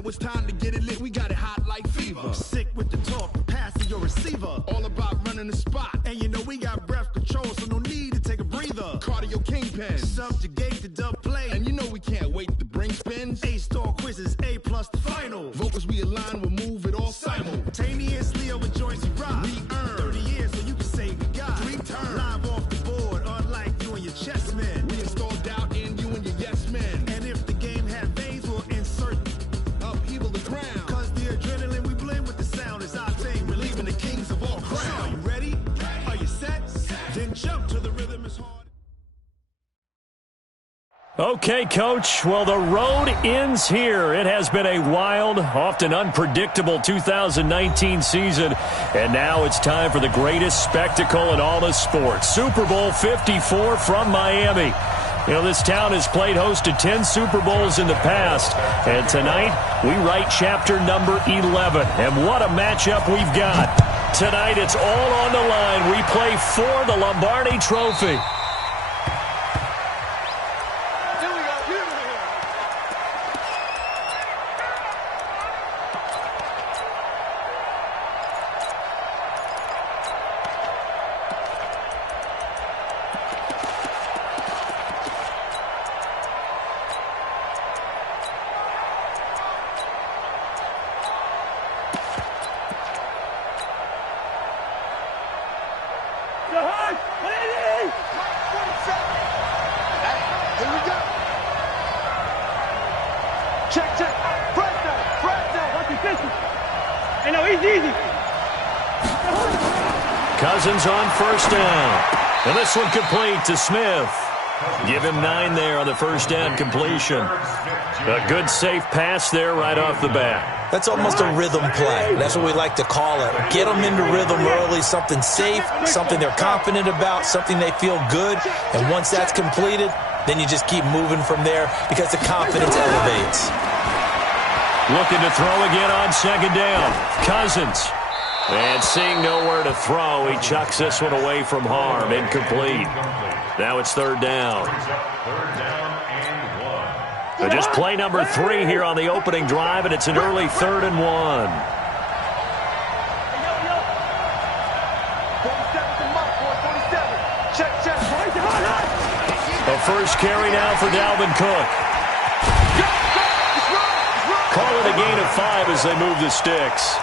Now it's time to get it lit, we got it hot like fever. Sick with the talk, passing your receiver. All about running the spot. And you know we got breath control, so no need to take a breather. Cardio kingpin, subjugate the dub play. And you know we can't wait to bring spins. A-star quizzes, A+ the final. Vocals we align, we'll move it all simultaneously over joints we rock. We earn 30 years so you can say we got 3 turns. Live off the board, unlike you and your chess men. We install doubt in you and your yes men. And if the game had veins, we'll insert upheaval the ground. Cause the adrenaline we blend with the sound is our thing. Relieving the kings of all crowns. So are you ready? Are you set? Then jump to the rhythm is hard. Okay, Coach. Well, the road ends here. It has been a wild, often unpredictable 2019 season, and now it's time for the greatest spectacle in all of sports. Super Bowl 54 from Miami. You know, this town has played host to 10 Super Bowls in the past, and tonight we write chapter number 11. And what a matchup we've got. Tonight it's all on the line. We play for the Lombardi Trophy. Cousins on first down. And this one complete to Smith. Give him 9 there on the first down completion. A good safe pass there right off the bat. That's almost a rhythm play. That's what we like to call it. Get them into rhythm early, something safe, something they're confident about, something they feel good. And once that's completed, then you just keep moving from there because the confidence elevates. Looking to throw again on second down. Cousins. And seeing nowhere to throw, he chucks this one away from harm. Incomplete. Now it's third down. So just play number 3 here on the opening drive, and it's an early 3rd and 1. A first carry now for Dalvin Cook. Call it a gain of 5 as they move the sticks.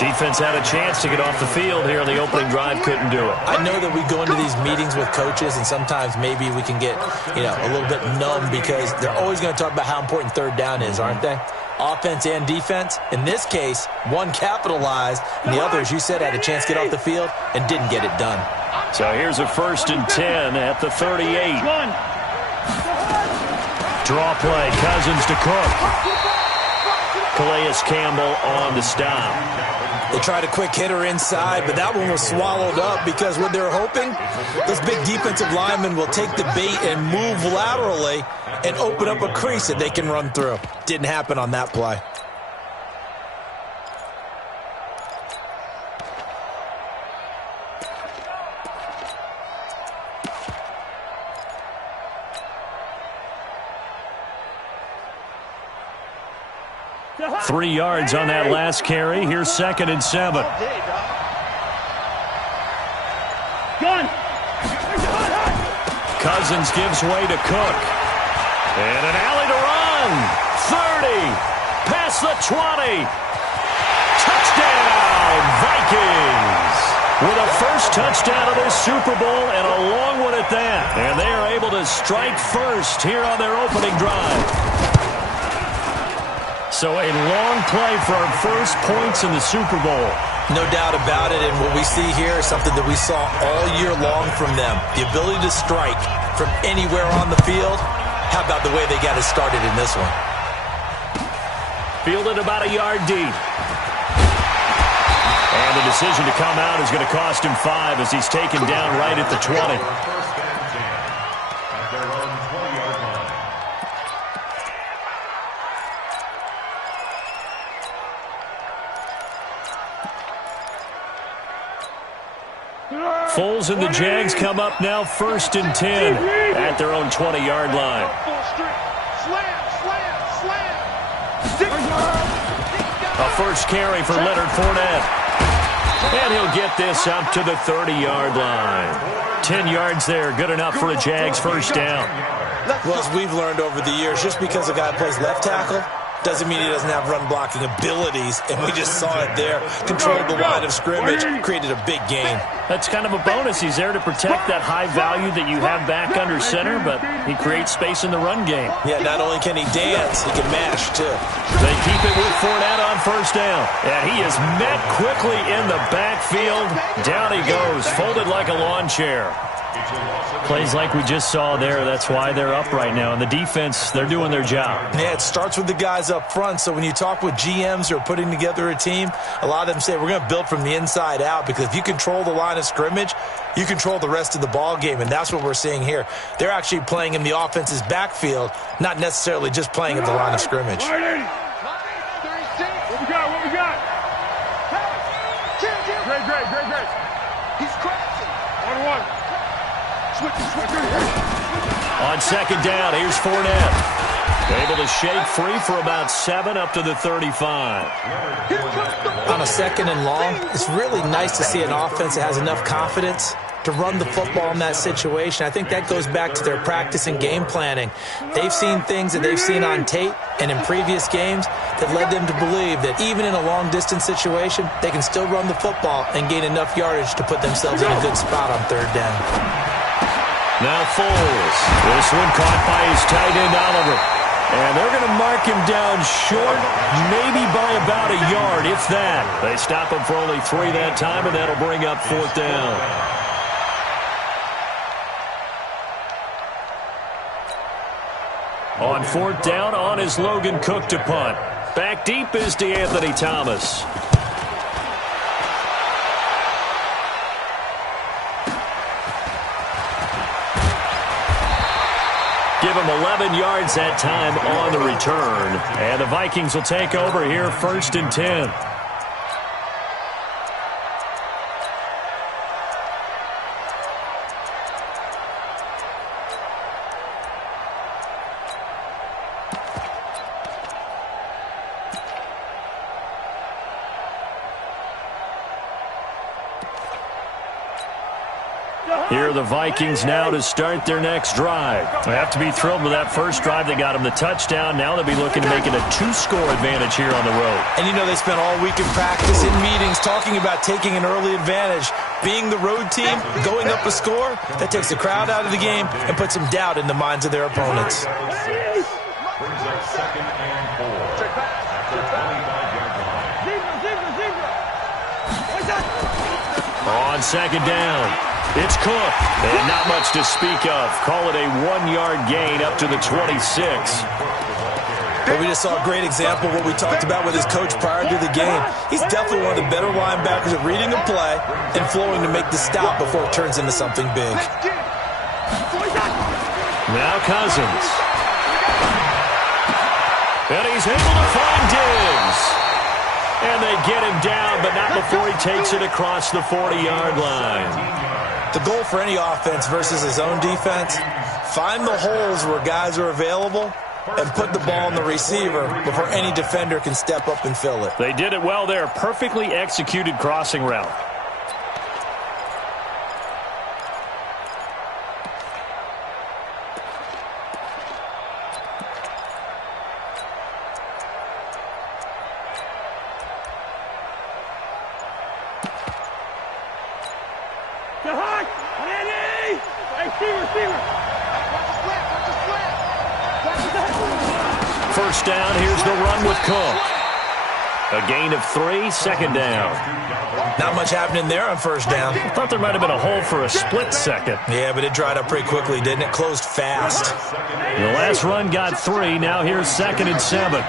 Defense had a chance to get off the field here on the opening drive, couldn't do it. I know that we go into these meetings with coaches, and sometimes maybe we can get, a little bit numb because they're always going to talk about how important third down is, aren't they? Offense and defense. In this case, one capitalized, and the other, as you said, had a chance to get off the field and didn't get it done. So here's a 1st and 10 at the 38. Draw play, Cousins to Cook. Calais Campbell on the stop. They tried a quick hitter inside, but that one was swallowed up because what they're hoping, those big defensive linemen will take the bait and move laterally and open up a crease that they can run through. Didn't happen on that play. Three yards on that last carry. Here's 2nd and 7. Cousins gives way to Cook. And an alley to run. 30. Past the 20. Touchdown, Vikings. With a first touchdown of this Super Bowl and a long one at that. And they are able to strike first here on their opening drive. So a long play for our first points in the Super Bowl. No doubt about it, and what we see here is something that we saw all year long from them. The ability to strike from anywhere on the field. How about the way they got it started in this one? Fielded about a yard deep. And the decision to come out is going to cost him 5 as he's taken down right at the 20. Foles and the Jags come up now 1st and 10 at their own 20-yard line. A first carry for Leonard Fournette. And he'll get this up to the 30-yard line. 10 yards there, good enough for a Jags first down. Well, as we've learned over the years, just because a guy plays left tackle doesn't mean he doesn't have run-blocking abilities, and we just saw it there. Controlled the line of scrimmage, created a big gain. That's kind of a bonus. He's there to protect that high value that you have back under center, but he creates space in the run game. Yeah, not only can he dance, he can mash, too. They keep it with Fournette on first down, and he is met quickly in the backfield. Down he goes, folded like a lawn chair. Plays like we just saw there. That's why they're up right now. And the defense, they're doing their job. Yeah, it starts with the guys up front. So when you talk with GMs who are putting together a team, a lot of them say we're going to build from the inside out, because if you control the line of scrimmage, you control the rest of the ball game, and that's what we're seeing here. They're actually playing in the offense's backfield, not necessarily just playing at the line of scrimmage. What we got? What we got? Great. He's crashing. 1-1. On second down, here's Fournette. Able to shake free for about 7 up to the 35. On a second and long, it's really nice to see an offense that has enough confidence to run the football in that situation. I think that goes back to their practice and game planning. They've seen things that they've seen on tape and in previous games that led them to believe that even in a long-distance situation, they can still run the football and gain enough yardage to put themselves in a good spot on third down. Now Foles. This one caught by his tight end, Oliver. And they're going to mark him down short, maybe by about a yard, if that. They stop him for only 3 that time, and that'll bring up fourth down. On fourth down, on is Logan Cook to punt. Back deep is DeAnthony Thomas. Give him 11 yards that time on the return. And the Vikings will take over here, 1st and 10. Here are the Vikings now to start their next drive. They have to be thrilled with that first drive. They got them the touchdown. Now they'll be looking to make it a 2-score advantage here on the road. And you know they spent all week in practice, in meetings, talking about taking an early advantage. Being the road team, going up a score, that takes the crowd out of the game and puts some doubt in the minds of their opponents. Brings up 2nd and 4. On second down, it's Cook. And not much to speak of. Call it a 1-yard gain up to the 26. But we just saw a great example of what we talked about with his coach prior to the game. He's definitely one of the better linebackers at reading a play and flowing to make the stop before it turns into something big. Now Cousins. And he's able to find Diggs. And they get him down, but not before he takes it across the 40-yard line. The goal for any offense versus his own defense, find the holes where guys are available and put the ball on the receiver before any defender can step up and fill it. They did it well there. Perfectly executed crossing route. First down, here's the run with Cook. A gain of 3, second down. Not much happening there on first down. I thought there might have been a hole for a split second. Yeah, but it dried up pretty quickly, didn't it? Closed fast. The last run got 3. Now here's 2nd and 7.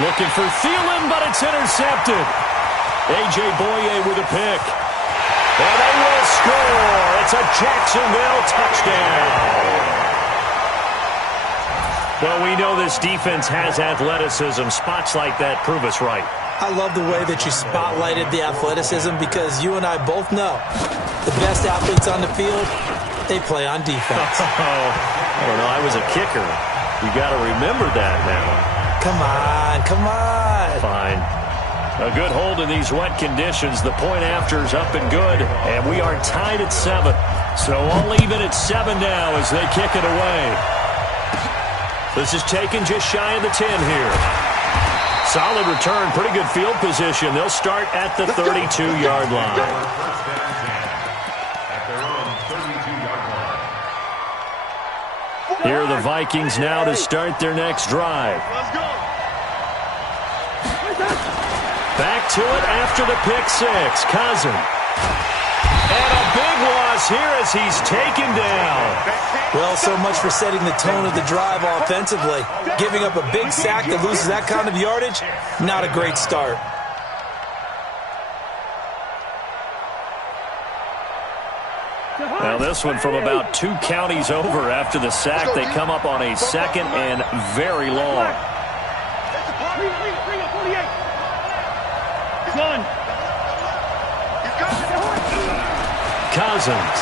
Looking for Thielen, but it's intercepted. A.J. Boye with a pick. And they will score. It's a Jacksonville touchdown. Well, we know this defense has athleticism. Spots like that prove us right. I love the way that you spotlighted the athleticism, because you and I both know the best athletes on the field, they play on defense. I don't know. I was a kicker. You got to remember that now. Come on, come on. Fine. A good hold in these wet conditions. The point after's up and good, and we are tied at 7. So all even at 7 now as they kick it away. This is taken just shy of the 10 here. Solid return, pretty good field position. They'll start at the 32-yard line. Here are the Vikings now to start their next drive. Back to it after the pick six. Cousin. And a big loss here as he's taken down. Well, so much for setting the tone of the drive offensively. Giving up a big sack that loses that kind of yardage, not a great start. Now this one from about 2 counties over after the sack. They come up on a 2nd and very long. Cousins.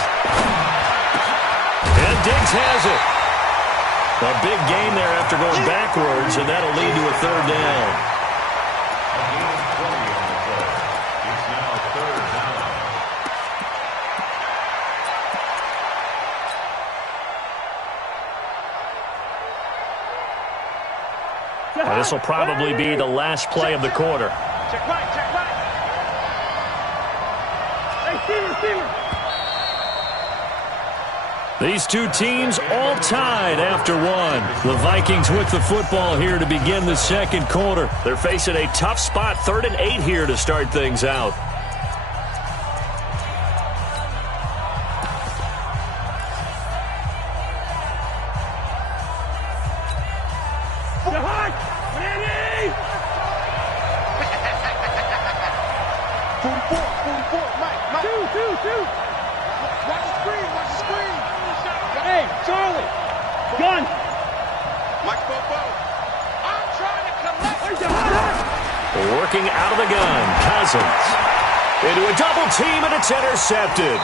And Diggs has it. A big gain there after going backwards, and that'll lead to a 3rd down. This will probably be the last play of the quarter. Check right, check right. Hey, These two teams all tied after 1. The Vikings with the football here to begin the 2nd quarter. They're facing a tough spot, 3rd and 8 here to start things out. Working out of the gun, Cousins. Into a double team, and it's intercepted.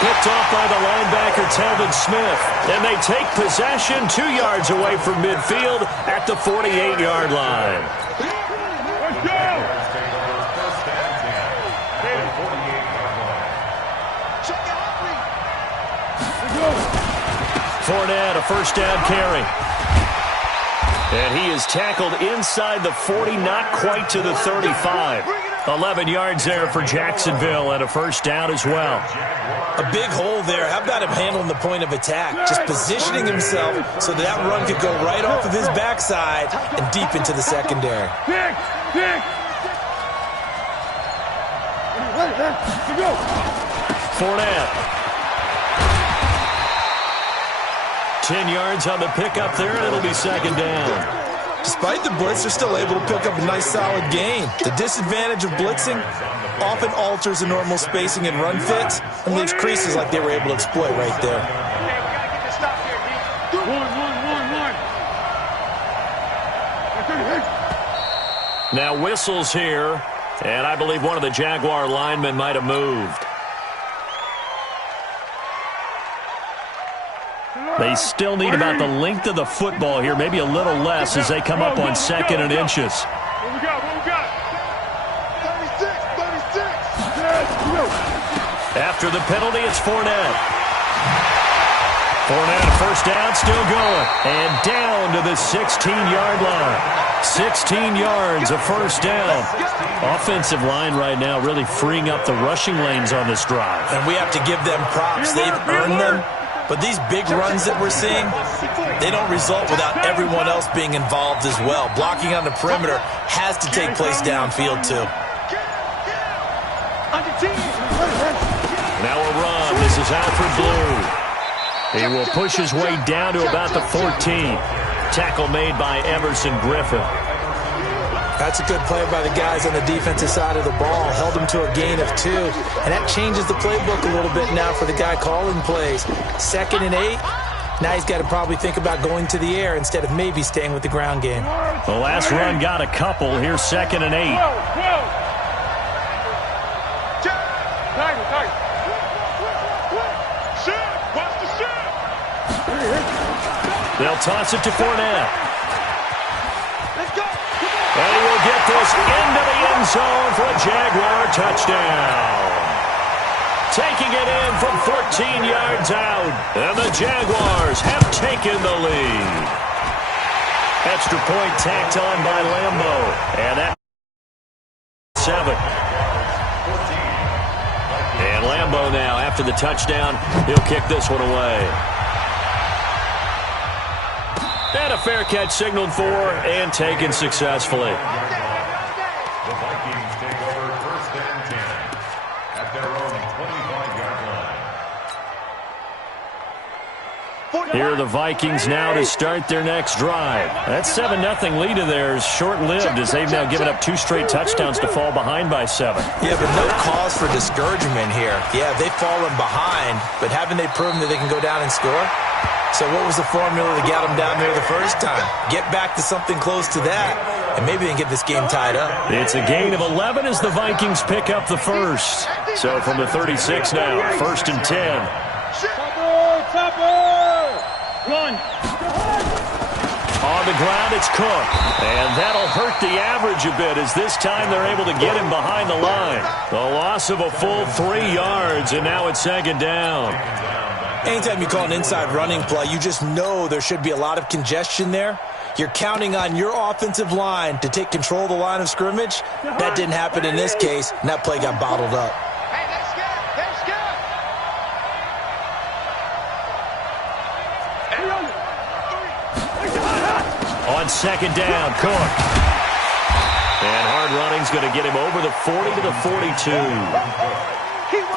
Picked off by the linebacker, Telvin Smith. And they take possession 2 yards away from midfield at the 48-yard line. let's go. Fournette, a 1st down carry. And he is tackled inside the 40, not quite to the 35. 11 yards there for Jacksonville and a 1st down as well. A big hole there. How about him handling the point of attack? Just positioning himself so that run could go right off of his backside and deep into the secondary. Fournette. 10 yards on the pickup there, and it'll be 2nd down. Despite the blitz, they're still able to pick up a nice solid gain. The disadvantage of blitzing often alters the normal spacing and run fits and leaves creases like they were able to exploit right there. Now whistles here, and I believe one of the Jaguar linemen might have moved. They still need about the length of the football here, maybe a little less as they come up on 2nd and inches. What we got? 36. After the penalty, it's Fournette. Fournette, a 1st down, still going. And down to the 16-yard line. 16 yards, a 1st down. Offensive line right now really freeing up the rushing lanes on this drive. And we have to give them props. They've earned them. But these big runs that we're seeing, they don't result without everyone else being involved as well. Blocking on the perimeter has to take place downfield, too. Now a run. This is Alfred Blue. He will push his way down to about the 14. Tackle made by Everson Griffin. That's a good play by the guys on the defensive side of the ball. Held them to a gain of 2. And that changes the playbook a little bit now for the guy calling plays. 2nd and 8. Now he's got to probably think about going to the air instead of maybe staying with the ground game. The last run got a couple. Here's 2nd and 8. Tiger. Watch the shot. They'll toss it to Fournette. And he will get this into the end zone for a Jaguar touchdown. Taking it in from 14 yards out. And the Jaguars have taken the lead. Extra point tacked on by Lambo. And that 7. And Lambo now, after the touchdown, he'll kick this one away. And a fair catch signaled for and taken successfully. The Vikings take over 1st and 10 at their own 25-yard line. Here are the Vikings now to start their next drive. That 7-0 lead of theirs short-lived as they've now given up 2 straight touchdowns to fall behind by 7. Yeah, but no cause for discouragement here. Yeah, they've fallen behind, but haven't they proven that they can go down and score? So what was the formula to get them down there the first time? Get back to something close to that, and maybe they can get this game tied up. It's a gain of 11 as the Vikings pick up the first. So from the 36 now, 1st and 10. Run. On the ground, it's Cook. And that'll hurt the average a bit as this time they're able to get him behind the line. The loss of a full 3 yards, and now it's 2nd down. Anytime you call an inside running play, you just know there should be a lot of congestion there. You're counting on your offensive line to take control of the line of scrimmage. That didn't happen in this case, and that play got bottled up. Hey, that's good. That's good. On 2nd down, Cook. And hard running's going to get him over the 40 to the 42.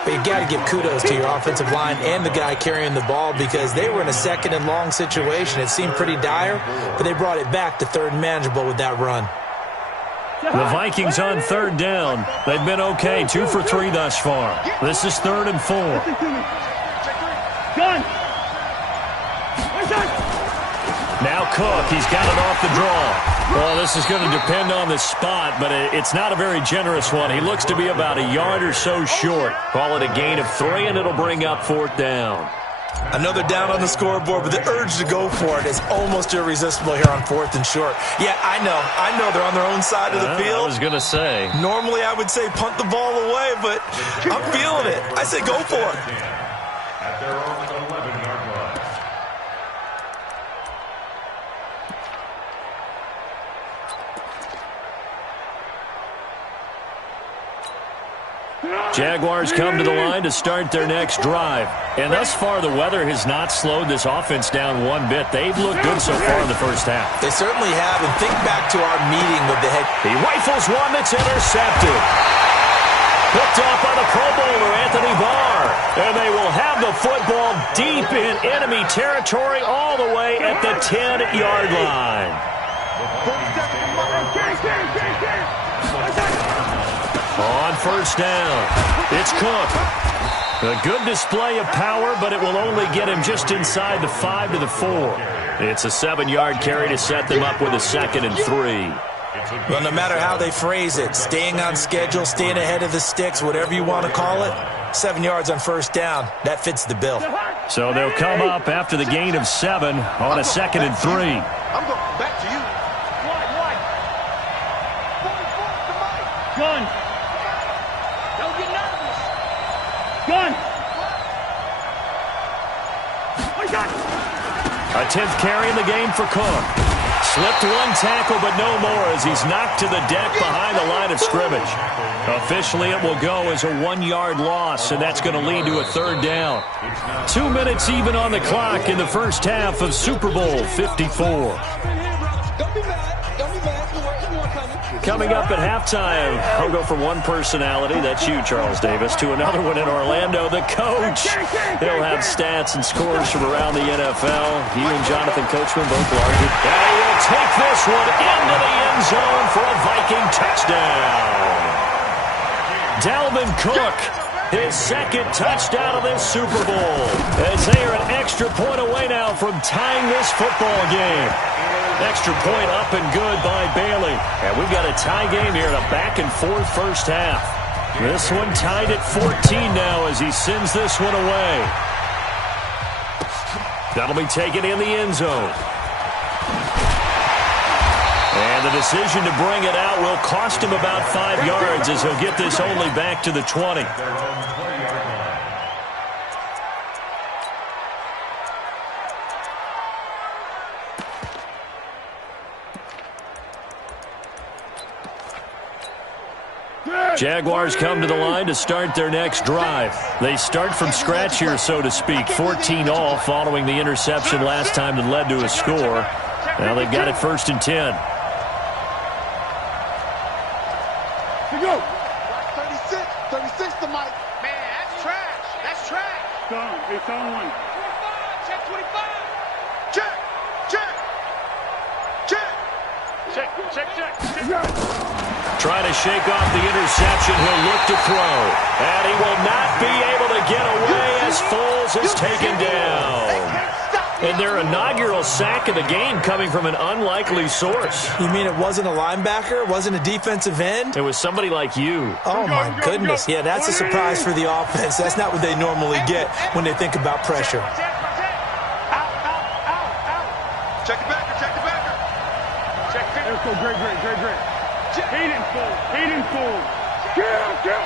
But you got to give kudos to your offensive line and the guy carrying the ball because they were in a 2nd and long situation. It seemed pretty dire, but they brought it back to 3rd and manageable with that run. The Vikings on 3rd down. They've been okay, 2 for 3 thus far. This is 3rd and 4. Gun. Now Cook, he's got it off the draw. Well, this is going to depend on the spot, but it's not a very generous one. He looks to be about a yard or so short. Call it a gain of 3, and it'll bring up 4th down. Another down on the scoreboard, but the urge to go for it is almost irresistible here on 4th and short. Yeah, I know they're on their own side of the field. I was going to say. Normally I would say punt the ball away, but I'm feeling it. I say go for it. At their own 11-yard line. Jaguars come to the line to start their next drive. And thus far, the weather has not slowed this offense down one bit. They've looked good so far in the first half. They certainly have. And think back to our meeting with the head. He rifles one that's intercepted. Picked off by the Pro Bowler, Anthony Barr. And they will have the football deep in enemy territory all the way at the 10-yard line. On 1st down, it's Cook. A good display of power, but it will only get him just inside the 5 to the 4. It's a 7-yard carry to set them up with a 2nd and 3. Well, no matter how they phrase it, staying on schedule, staying ahead of the sticks, whatever you want to call it, 7 yards on 1st down, that fits the bill. So they'll come up after the gain of 7 on a 2nd and 3. I'm going back to you. Gun. Don't get nervous. Gun. A 10th carry in the game for Cook. Slipped one tackle, but no more as he's knocked to the deck behind the line of scrimmage. Officially, it will go as a 1-yard loss, and that's going to lead to a 3rd down. 2 minutes even on the clock in the first half of Super Bowl 54. Coming up at halftime, I'll go from one personality, that's you, Charles Davis, to another one in Orlando, the coach. He'll have stats and scores from around the NFL. He and Jonathan Coachman both larger. And he will take this one into the end zone for a Viking touchdown. Dalvin Cook, his 2nd touchdown of this Super Bowl, as they are an extra point away now from tying this football game. Extra point up and good by Bailey. And we've got a tie game here in a back-and-forth first half. This one tied at 14 now as he sends this one away. That'll be taken in the end zone. And the decision to bring it out will cost him about 5 yards as he'll get this only back to the 20. Jaguars come to the line to start their next drive. They start from scratch here, so to speak. 14 all following the interception last time that led to a score. Now they've got it 1st and 10. Go. 36 to Mike. Man, that's trash. That's trash. It's on. 25. Check 25. Check. Trying to shake off the interception. He'll look to throw. And he will not be able to get away as Foles is taken down. And their inaugural sack of the game coming from an unlikely source. You mean it wasn't a linebacker? It wasn't a defensive end? It was somebody like you. Oh, my goodness. Yeah, that's a surprise for the offense. That's not what they normally get when they think about pressure. Check the backer. Let's go, great. Hayden full. Kill.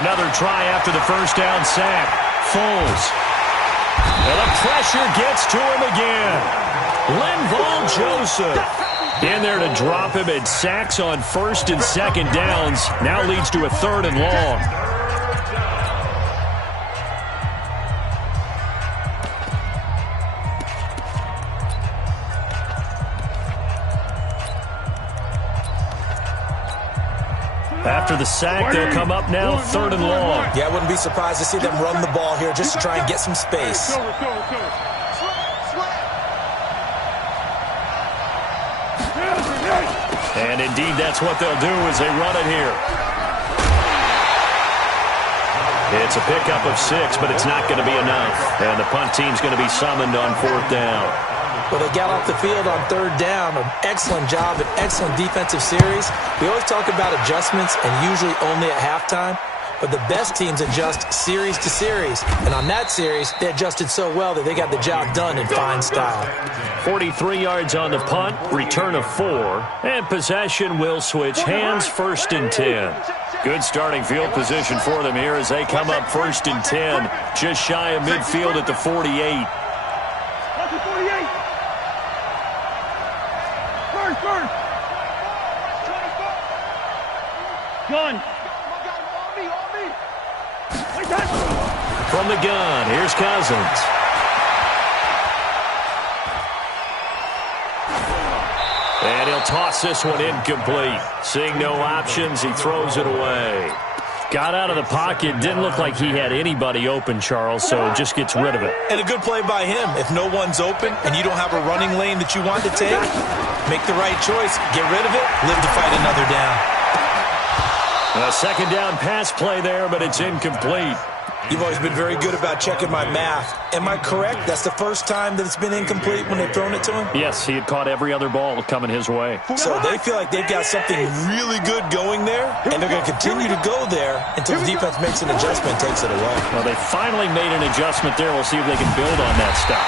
Another try after the first down sack. Foles. And the pressure gets to him again. Linval Joseph in there to drop him, and sacks on 1st and 2nd downs. Now leads to a 3rd and long. After the sack, they'll come up now 3rd and long. Yeah, I wouldn't be surprised to see them run the ball here just to try and get some space. And indeed, that's what they'll do as they run it here. It's a pickup of 6, but it's not going to be enough. And the punt team's going to be summoned on 4th down. Well, they got off the field on 3rd down. An excellent job, an excellent defensive series. We always talk about adjustments and usually only at halftime. But the best teams adjust series to series. And on that series, they adjusted so well that they got the job done in fine style. 43 yards on the punt, return of 4. And possession will switch hands, 1st and 10. Good starting field position for them here as they come up 1st and 10. Just shy of midfield at the 48. Gun. From the gun, here's Cousins. And he'll toss this one incomplete. Seeing no options, he throws it away. Got out of the pocket, didn't look like he had anybody open, Charles, so just gets rid of it. And a good play by him. If no one's open and you don't have a running lane that you want to take, make the right choice, get rid of it, live to fight another down. A 2nd down pass play there, but it's incomplete. You've always been very good about checking my math. Am I correct? That's the first time that it's been incomplete when they've thrown it to him? Yes, he had caught every other ball coming his way. So they feel like they've got something really good going there, and they're going to continue to go there until the defense makes an adjustment and takes it away. Well, they finally made an adjustment there. We'll see if they can build on that stop.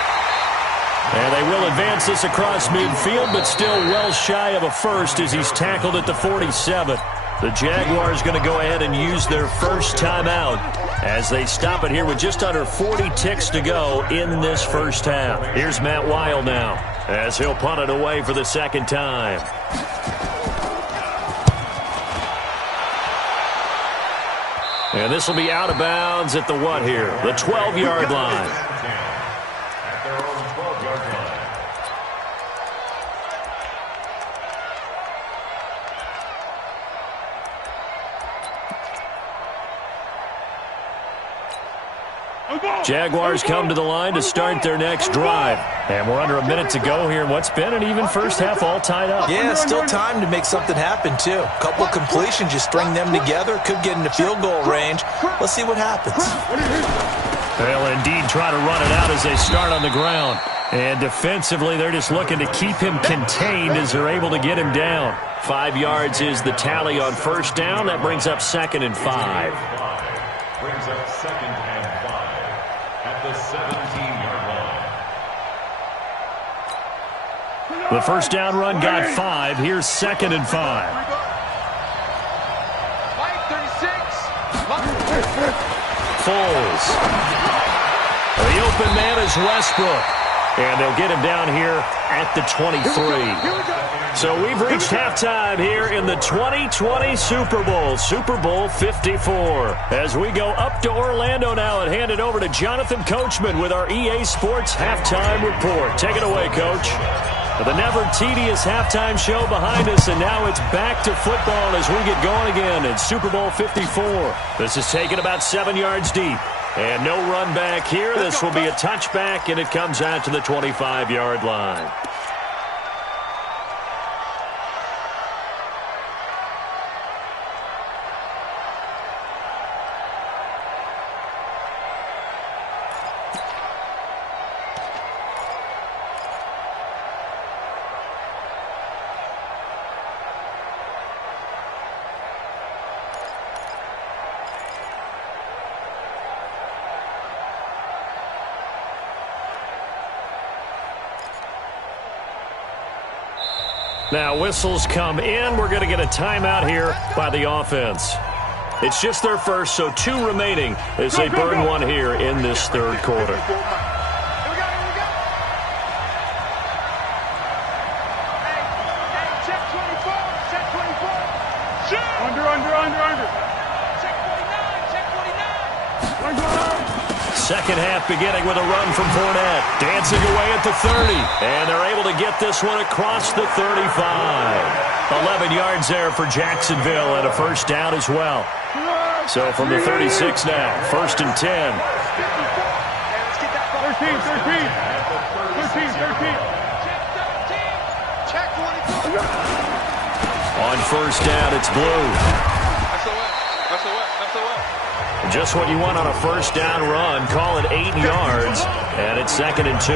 And they will advance this across midfield, but still well shy of a first as he's tackled at the 47. The Jaguars going to go ahead and use their first timeout as they stop it here with just under 40 ticks to go in this first half. Here's Matt Weil now as he'll punt it away for the 2nd time. And this will be out of bounds at the what here? The 12-yard line. Jaguars come to the line to start their next drive. And we're under a minute to go here in what's been an even first half, all tied up. Yeah, still time to make something happen, too. A couple of completions, you string them together, could get into field goal range. Let's see what happens. They'll indeed try to run it out as they start on the ground. And defensively, they're just looking to keep him contained as they're able to get him down. 5 yards is the tally on 1st down. That brings up 2nd and 5. Brings up 2nd and 5 at the 17-yard line. The first down run got 5. Here's 2nd and 5. Mike, 36. Foles. The open man is Westbrook. And they'll get him down here at the 23. So we've reached halftime here in the 2020 Super Bowl, Super Bowl 54. As we go up to Orlando now and hand it over to Jonathan Coachman with our EA Sports Halftime Report. Take it away, Coach. The never tedious halftime show behind us, and now it's back to football as we get going again in Super Bowl 54. This is taken about 7 yards deep. And no run back here. This will be a touchback, and it comes out to the 25-yard line. Now whistles come in. We're going to get a timeout here by the offense. It's just their first, so 2 remaining as they burn one here in this third quarter. Second half beginning with a run from Fournette. Dancing away at the 30. And they're able to get this one across the 35. 11 yards there for Jacksonville and a first down as well. So from the 36 now, 1st and 10. 13. On first down, it's Blue. Just what you want on a first down run. Call it 8 yards, and it's 2nd and 2.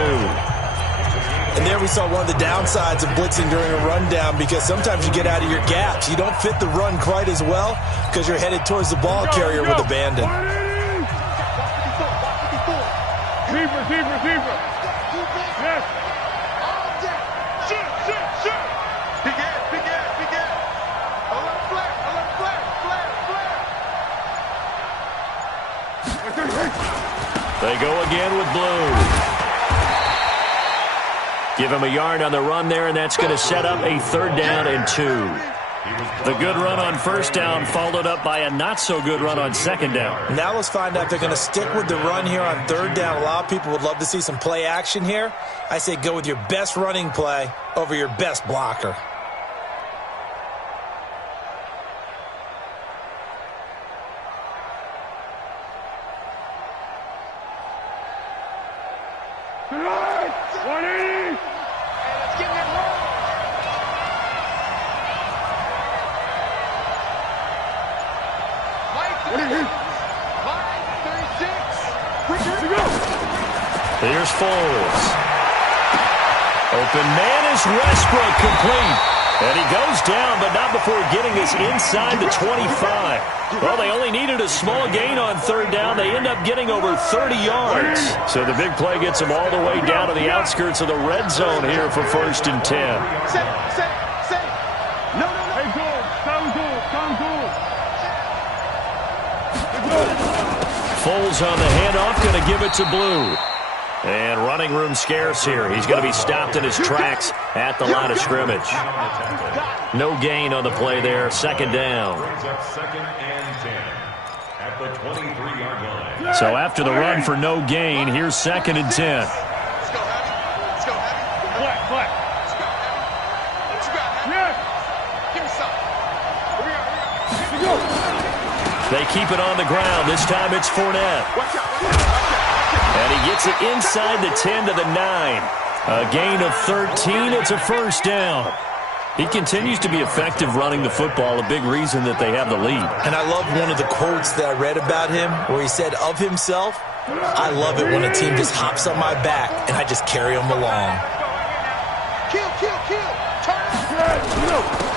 And there we saw one of the downsides of blitzing during a rundown, because sometimes you get out of your gaps. You don't fit the run quite as well because you're headed towards the ball carrier with abandon. Receiver. Yes. Shoot. Big ass. Flat. They go again with Blue. Give him a yard on the run there, and that's going to set up a 3rd down and 2. The good run on first down followed up by a not-so-good run on 2nd down. Now let's find out if they're going to stick with the run here on 3rd down. A lot of people would love to see some play action here. I say go with your best running play over your best blocker. Here's Foles. Open man is Westbrook, complete. And he goes down, but not before getting this inside the 25. Well, they only needed a small gain on 3rd down. They end up getting over 30 yards. So the big play gets them all the way down to the outskirts of the red zone here for 1st and 10. No. Hey, goal. Sound goal. Foles on the handoff, going to give it to Blue. And running room scarce here. He's going to be stopped in his tracks at the line of scrimmage. No gain on the play there. 2nd down. So after the run for no gain, here's 2nd and 10. They keep it on the ground. This time it's Fournette. And he gets it inside the 10 to the 9. A gain of 13. It's a first down. He continues to be effective running the football, a big reason that they have the lead. And I love one of the quotes that I read about him where he said of himself, I love it when a team just hops on my back and I just carry them along. Kill.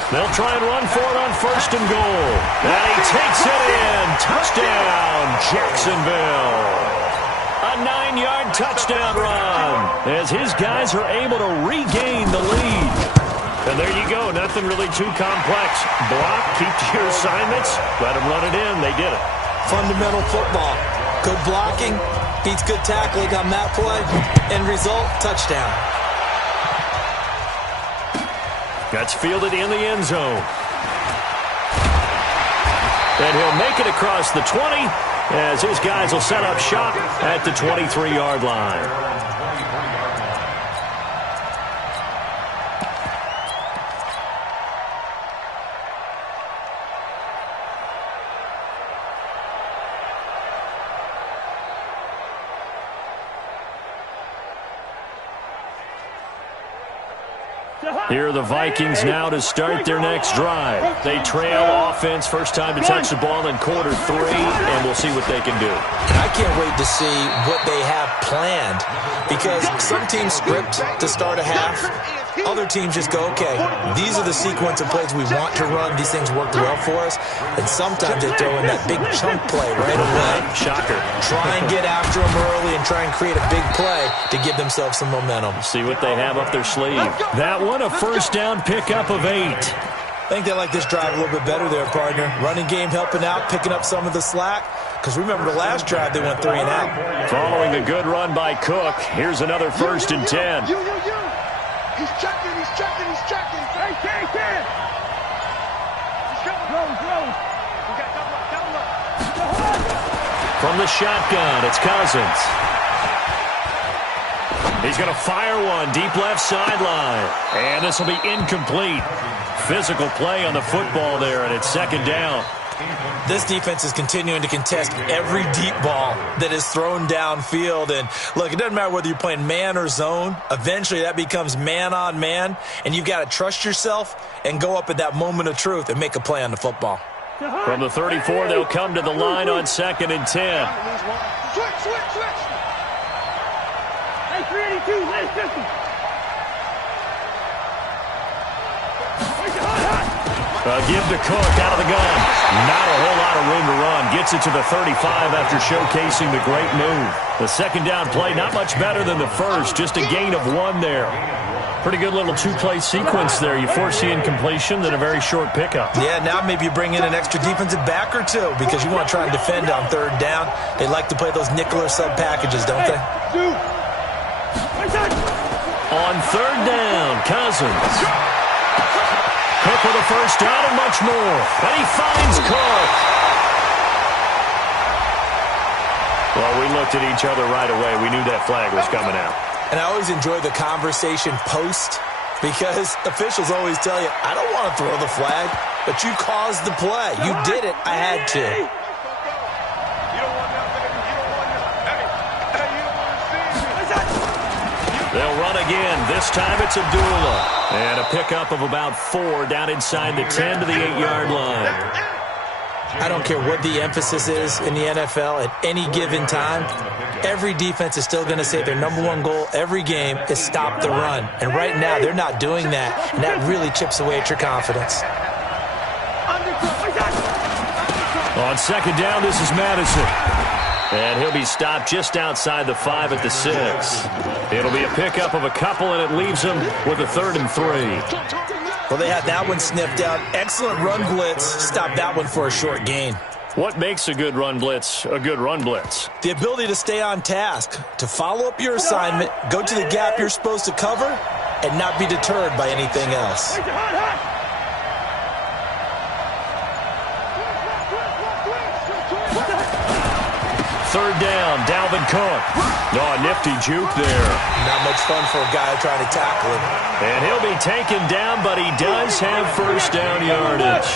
They'll try and run for it on 1st and goal. And he takes it in. Touchdown, Jacksonville. A 9-yard touchdown run as his guys are able to regain the lead. And there you go. Nothing really too complex. Block, keep to your assignments, let them run it in. They did it. Fundamental football. Good blocking beats good tackling on that play. End result, touchdown. That's fielded in the end zone. And he'll make it across the 20 as his guys will set up shop at the 23-yard line. Here are the Vikings now to start their next drive. They trail offense, first time to touch the ball in quarter 3, and we'll see what they can do. I can't wait to see what they have planned because some teams script to start a half. Other teams just go, okay, these are the sequence of plays we want to run. These things work well for us. And sometimes they throw in that big chunk play right away. Shocker. Try and get after them early and try and create a big play to give themselves some momentum. See what they have up their sleeve. That one, a first down pickup of 8. I think they like this drive a little bit better there, partner. Running game helping out, picking up some of the slack. Because remember the last drive, they went 3 and out. Following a good run by Cook, here's another first and 10. He's checking, he's checking, he's checking. Hey, Ken. He's coming. Close. We got double up. From the shotgun, it's Cousins. He's going to fire one deep left sideline. And this will be incomplete. Physical play on the football there, and it's second down. This defense is continuing to contest every deep ball that is thrown downfield. And, look, it doesn't matter whether you're playing man or zone. Eventually that becomes man on man, and you've got to trust yourself and go up at that moment of truth and make a play on the football. From the 34, they'll come to the line on 2nd and 10. Switch. Hey, 382, let's system. Give to Cook out of the gun. Not a whole lot of room to run. Gets it to the 35 after showcasing the great move. The second down play, not much better than the first. Just a gain of 1 there. Pretty good little 2-play sequence there. You force the incompletion, then a very short pickup. Yeah, now maybe you bring in an extra defensive back or 2 because you want to try and defend on 3rd down. They like to play those nickel or sub packages, don't they? On 3rd down, Cousins. Cook with a first down and much more. And he finds Cook. Well, we looked at each other right away. We knew that flag was coming out. And I always enjoy the conversation post because officials always tell you, I don't want to throw the flag, but you caused the play. You did it. I had to. They'll run again. This time it's Abdullah. And a pickup of about 4 down inside the 10 to the 8-yard line. I don't care what the emphasis is in the NFL at any given time. Every defense is still going to say their #1 goal every game is stop the run. And right now they're not doing that. And that really chips away at your confidence. On 2nd down, this is Madison. And he'll be stopped just outside the 5 at the 6. It'll be a pickup of a couple, and it leaves him with a 3rd and 3. Well, they had that one sniffed out. Excellent run blitz. Stop that one for a short gain. What makes a good run blitz a good run blitz? The ability to stay on task, to follow up your assignment, go to the gap you're supposed to cover, and not be deterred by anything else. 3rd down, Dalvin Cook. Oh, nifty juke there. Not much fun for a guy trying to tackle him. And he'll be taken down, but he does have first down yardage.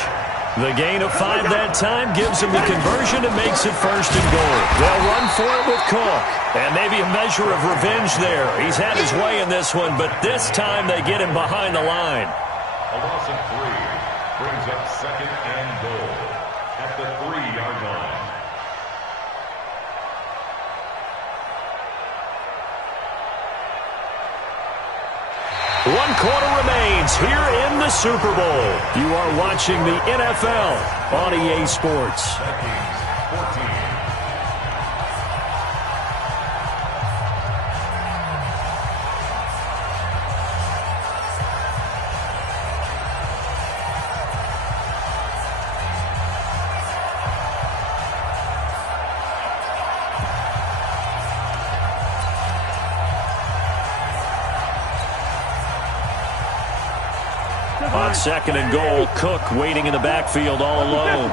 The gain of 5 that time gives him the conversion and makes it 1st and goal. They'll run for it with Cook. And maybe a measure of revenge there. He's had his way in this one, but this time they get him behind the line. A loss of 3 brings up 2nd and goal at the 3-yard line. 1 quarter remains here in the Super Bowl. You are watching the NFL on EA Sports. On second and goal, Cook waiting in the backfield all alone.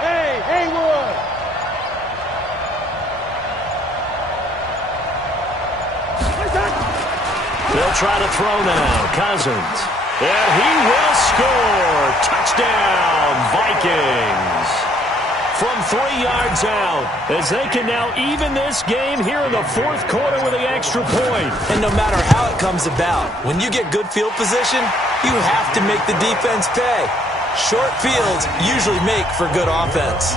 Hey, Haywood! They'll try to throw now. Cousins. And he will score. Touchdown, Vikings. From 3 yards out, as they can now even this game here in the fourth quarter with the extra point. And no matter how it comes about, when you get good field position, you have to make the defense pay. Short fields usually make for good offense.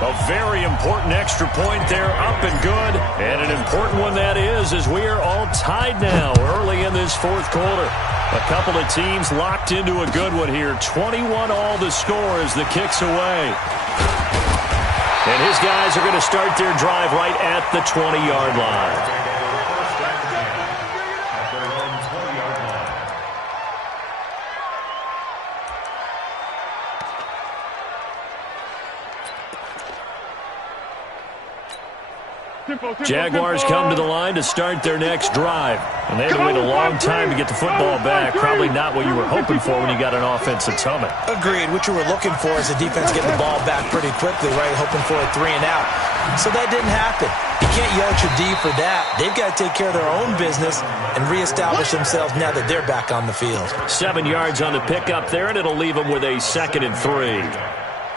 A very important extra point there, up and good. And an important one that is, as we are all tied now early in this fourth quarter. A couple of teams locked into a good one here. 21 all the score as the kick's away. And his guys are going to start their drive right at the 20-yard line. Jaguars come to the line to start their next drive. And they had to wait a long time to get the football back. Probably not what you were hoping for when you got an offensive summit. Agreed. What you were looking for is the defense getting the ball back pretty quickly, right? Hoping for a 3 and out. So that didn't happen. You can't yell at your D for that. They've got to take care of their own business and reestablish themselves now that they're back on the field. 7 yards on the pickup there, and it'll leave them with a 2nd and 3.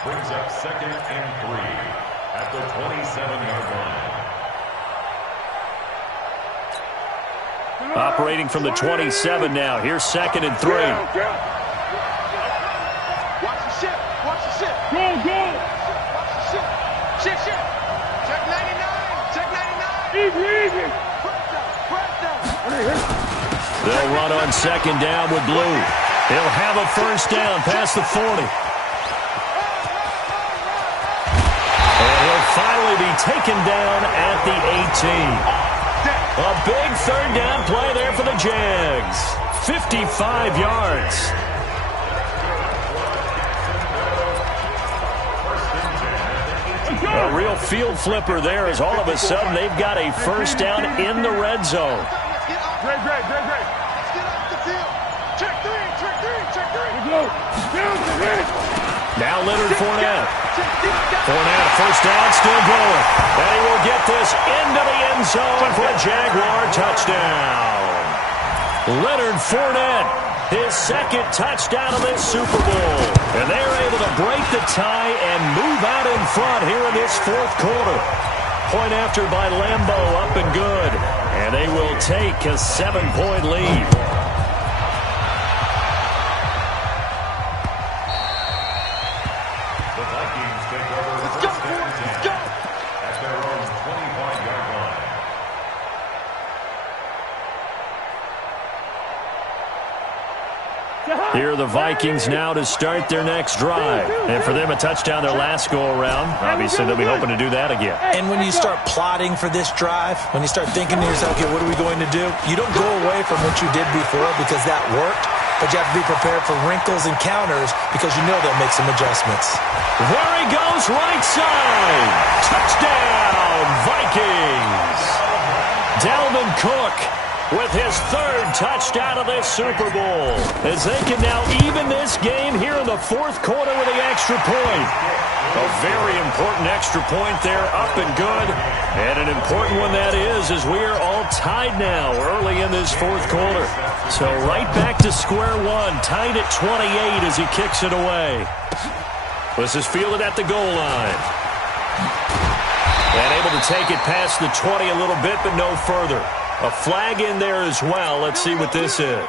Brings up 2nd and 3 at the 27-yard line. Operating from the 27 now. Here's 2nd and 3. Watch the ship. Watch the ship. Go! Watch the ship. Ship. Check 99. Check 99. Easy! Press down. They'll run on 2nd down with Blue. He'll have a first down past the 40. And he'll finally be taken down at the 18. A big 3rd down play there for the Jags. 55 yards. A real field flipper there as all of a sudden they've got a first down in the red zone. Great. Let's get off the field. Check 3. Now Leonard Fournette. Fournette, first down, still going. And he will get this into the end zone for a Jaguar touchdown. Leonard Fournette, his 2nd touchdown of this Super Bowl. And they're able to break the tie and move out in front here in this fourth quarter. Point after by Lambeau, up and good. And they will take a 7-point lead. Here are the Vikings now to start their next drive. And for them, a touchdown their last go-around. Obviously, they'll be hoping to do that again. And when you start plotting for this drive, when you start thinking to yourself, okay, what are we going to do? You don't go away from what you did before because that worked, but you have to be prepared for wrinkles and counters because you know they'll make some adjustments. There he goes, right side. Touchdown, Vikings. Dalvin Cook with his 3rd touchdown of this Super Bowl, as they can now even this game here in the fourth quarter with the extra point. A very important extra point there, up and good. And an important one that is, as we are all tied now early in this fourth quarter. So right back to square one, tied at 28 as he kicks it away. This is fielded at the goal line. And able to take it past the 20 a little bit, but no further. A flag in there as well. Let's see what this is.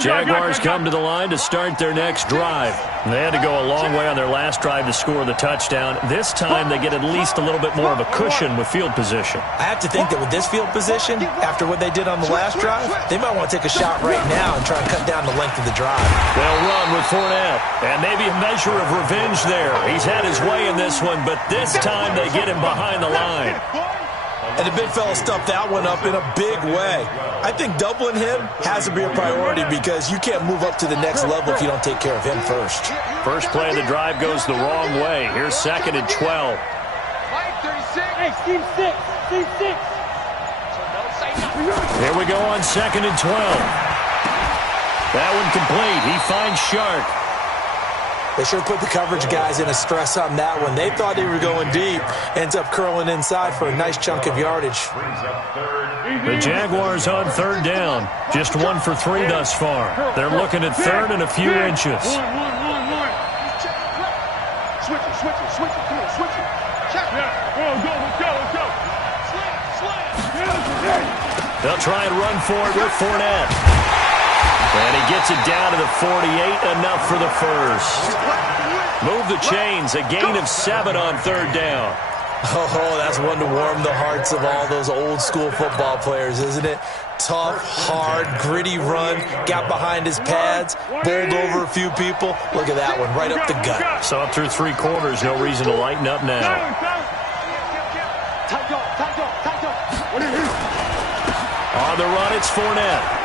Jaguars come to the line to start their next drive. They had to go a long way on their last drive to score the touchdown. This time they get at least a little bit more of a cushion with field position. I have to think that with this field position, after what they did on the last drive, they might want to take a shot right now and try and cut down the length of the drive. They'll run with Fournette, and maybe a measure of revenge there. He's had his way in this one, but this time they get him behind the line. And the big fella stuffed that one up in a big way. I think doubling him has to be a priority because you can't move up to the next level if you don't take care of him first. First play of the drive goes the wrong way. Here's 2nd and 12. Mike, 36. Hey, Steve 6. Steve 6. Here we go on 2nd and 12. That one complete. He finds Shark. They should have put the coverage guys in a stress on that one. They thought they were going deep. Ends up curling inside for a nice chunk of yardage. The Jaguars on 3rd down. Just 1 for 3 thus far. They're looking at 3rd and a few inches. One. Switch it. Come on, switch it. Check. Yeah, let's go. Slam. They'll try and run for it with Fournette. And he gets it down to the 48, enough for the first. Move the chains, a gain of 7 on 3rd down. Oh, that's one to warm the hearts of all those old-school football players, isn't it? Tough, hard, gritty run, got behind his pads, bowled over a few people. Look at that one, right up the gut. So up through 3 quarters, no reason to lighten up now. Tight up. On the run, it's Fournette.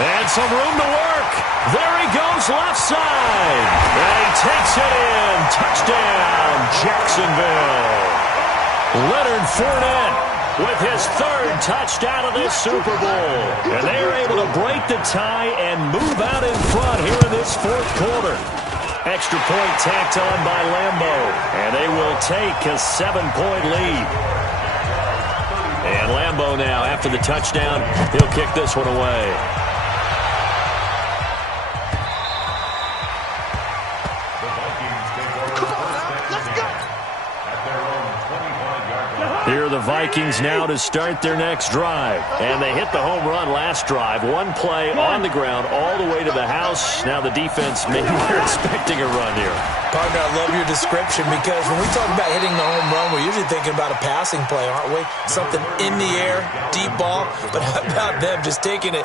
And some room to work. There he goes, left side. And he takes it in. Touchdown, Jacksonville. Leonard Fournette with his 3rd touchdown of this Super Bowl. And they are able to break the tie and move out in front here in this 4th quarter. Extra point tacked on by Lambo. And they will take a 7-point lead. And Lambo now, after the touchdown, he'll kick this one away. Here are the Vikings now to start their next drive. And they hit the home run last drive. 1 play on the ground all the way to the house. Now the defense, maybe they're expecting a run here. Partner, I love your description because when we talk about hitting the home run, we're usually thinking about a passing play, aren't we? Something in the air, deep ball. But how about them just taking it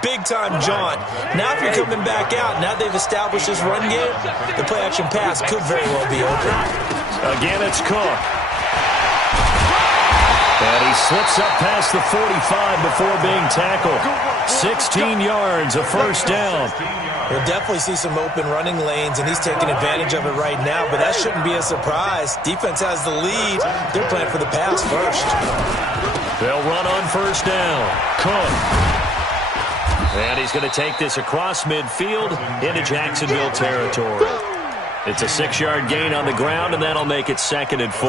big-time jaunt? Now if you're coming back out, now they've established this run game, the play-action pass could very well be open. Again, it's Cook. And he slips up past the 45 before being tackled. 16 yards, a first down. We'll definitely see some open running lanes, and he's taking advantage of it right now, but that shouldn't be a surprise. Defense has the lead. They're playing for the pass first. They'll run on first down. Cook. And he's going to take this across midfield into Jacksonville territory. It's a 6-yard gain on the ground, and that'll make it 2nd and 4.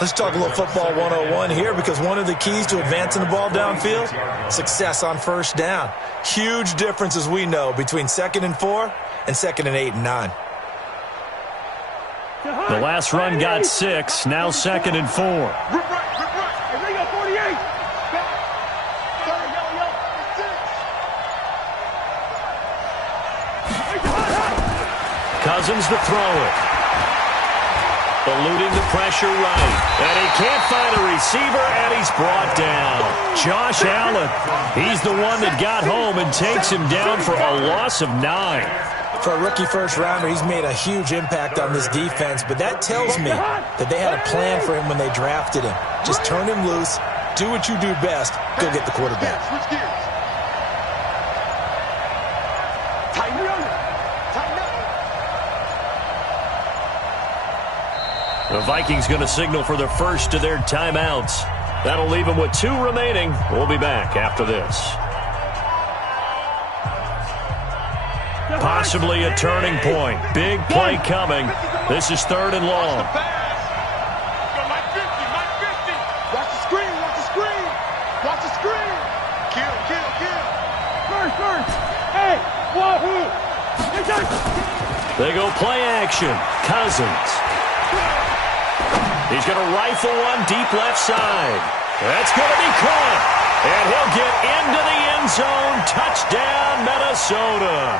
Let's talk a little football 101 here, because one of the keys to advancing the ball downfield, success on first down. Huge difference, as we know, between 2nd and 4 and 2nd and 8 and 9. The last run got 6, now 2nd and 4. Rip right. Hey, they got 48. Cousins to throw it. Eluding the pressure right. And he can't find a receiver, and he's brought down. Josh Allen, he's the one that got home and takes him down for a loss of 9. For a rookie first-rounder, he's made a huge impact on this defense, but that tells me that they had a plan for him when they drafted him. Just turn him loose, do what you do best, go get the quarterback. Switch gears. Tighten up. The Vikings going to signal for the first of their timeouts. That'll leave them with 2 remaining. We'll be back after this. Possibly a turning point. Big play coming. This is 3rd and long. Mike 50. Watch the screen. Kill. First. Hey, wahoo. They go play action. Cousins. He's going to rifle one deep left side. That's going to be caught. And he'll get into the end zone. Touchdown, Minnesota.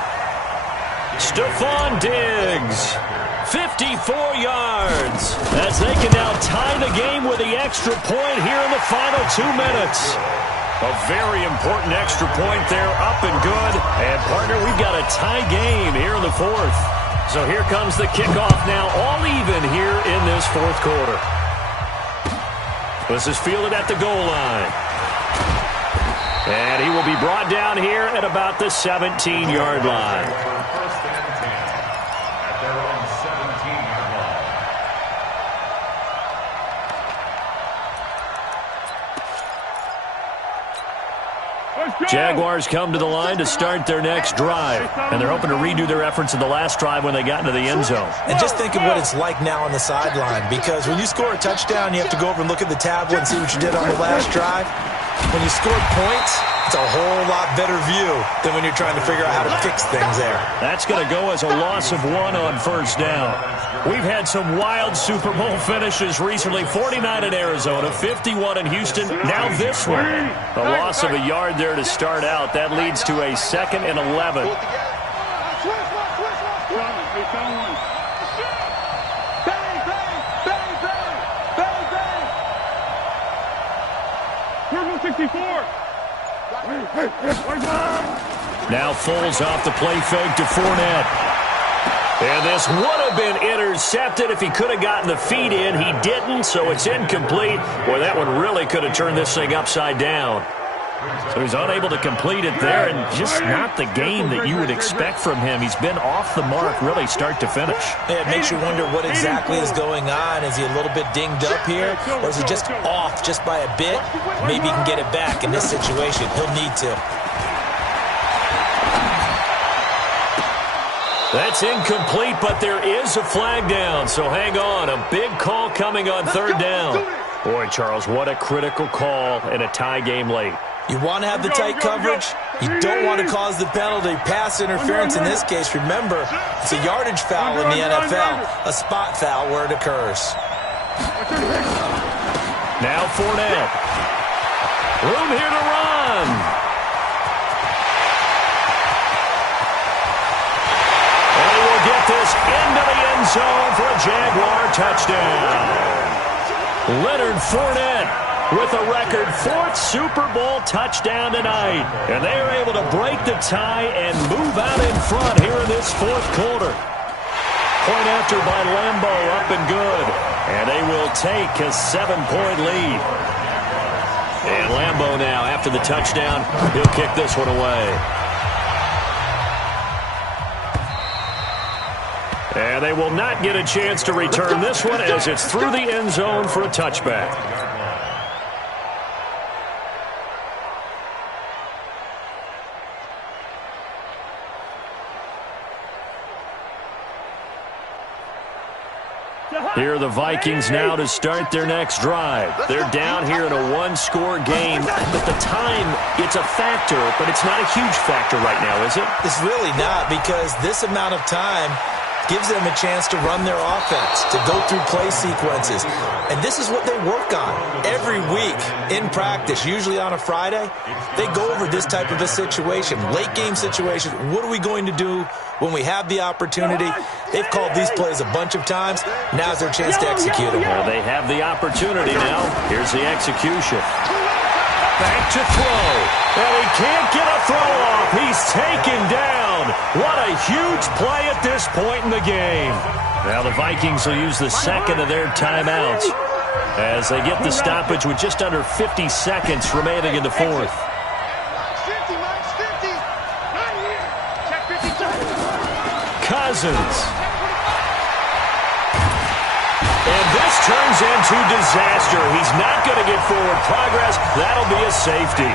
Stephon Diggs, 54 yards, as they can now tie the game with the extra point here in the final 2 minutes. A very important extra point there, up and good. And, partner, we've got a tie game here in the 4th. So here comes the kickoff now, all even here in this 4th quarter. This is fielded at the goal line. And he will be brought down here at about the 17-yard line. First and 10 at their own 17-yard line. Jaguars come to the line to start their next drive, and they're hoping to redo their efforts in the last drive when they got into the end zone. And just think of what it's like now on the sideline, because when you score a touchdown, you have to go over and look at the tablet and see what you did on the last drive. When you scored points, it's a whole lot better view than when you're trying to figure out how to fix things there. That's going to go as a loss of 1 on first down. We've had some wild Super Bowl finishes recently. 49 in Arizona, 51 in Houston, now this one. A loss of a yard there to start out. That leads to a 2nd and 11. Now Foles off the play fake to Fournette. And this would have been intercepted if he could have gotten the feet in. He didn't, so it's incomplete. Boy, that one really could have turned this thing upside down. So he's unable to complete it there, and just not the game that you would expect from him. He's been off the mark really start to finish. Yeah, it makes you wonder what exactly is going on. Is he a little bit dinged up here, or is he just off just by a bit? Maybe he can get it back in this situation. He'll need to. That's incomplete, but there is a flag down, so hang on. A big call coming on third down. Boy, Charles, what a critical call in a tie game late. You want to have the tight coverage. You don't want to cause the penalty. Pass interference in this case, remember, it's a yardage foul in the NFL, a spot foul where it occurs. Now Fournette. Room here to run. Get this into the end zone for a Jaguar touchdown. Leonard Fournette with a record 4th Super Bowl touchdown tonight. And they are able to break the tie and move out in front here in this 4th quarter. Point after by Lambeau, up and good. And they will take a 7-point lead. And Lambeau now, after the touchdown, he'll kick this one away. And they will not get a chance to return this one as it's through the end zone for a touchback. Here are the Vikings now to start their next drive. They're down here in a 1-score game. At the time, it's a factor, but it's not a huge factor right now, is it? It's really not, because this amount of time gives them a chance to run their offense, to go through play sequences. And this is what they work on every week in practice, usually on a Friday. They go over this type of a situation, late game situation. What are we going to do when we have the opportunity? They've called these plays a bunch of times. Now's their chance to execute them. Well, they have the opportunity now. Here's the execution. Back to throw. And he can't get a throw off. He's taken down. What a huge play at this point in the game. Now the Vikings will use the second of their timeouts as they get the stoppage with just under 50 seconds remaining in the 4th. Cousins. And this turns into disaster. He's not going to get forward progress. That'll be a safety.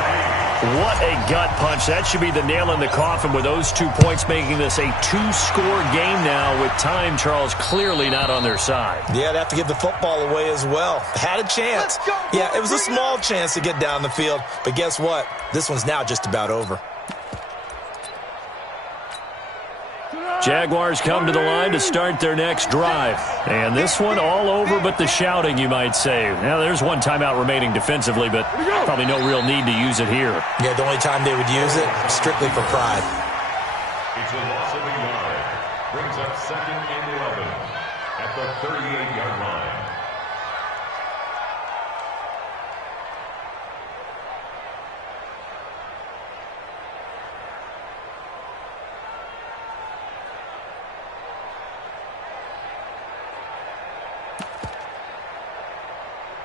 What a gut punch. That should be the nail in the coffin with those 2 points, making this a 2-score game now with time, Charles, clearly not on their side. Yeah, they have to give the football away as well. Had a chance. Yeah, it was a small chance to get down the field. But guess what? This one's now just about over. Jaguars come to the line to start their next drive. And this one all over but the shouting, you might say. Now, there's one timeout remaining defensively, but probably no real need to use it here. Yeah, the only time they would use it, strictly for pride. It's a loss of a yard. Brings up 2nd and 11 at the 38-yard line.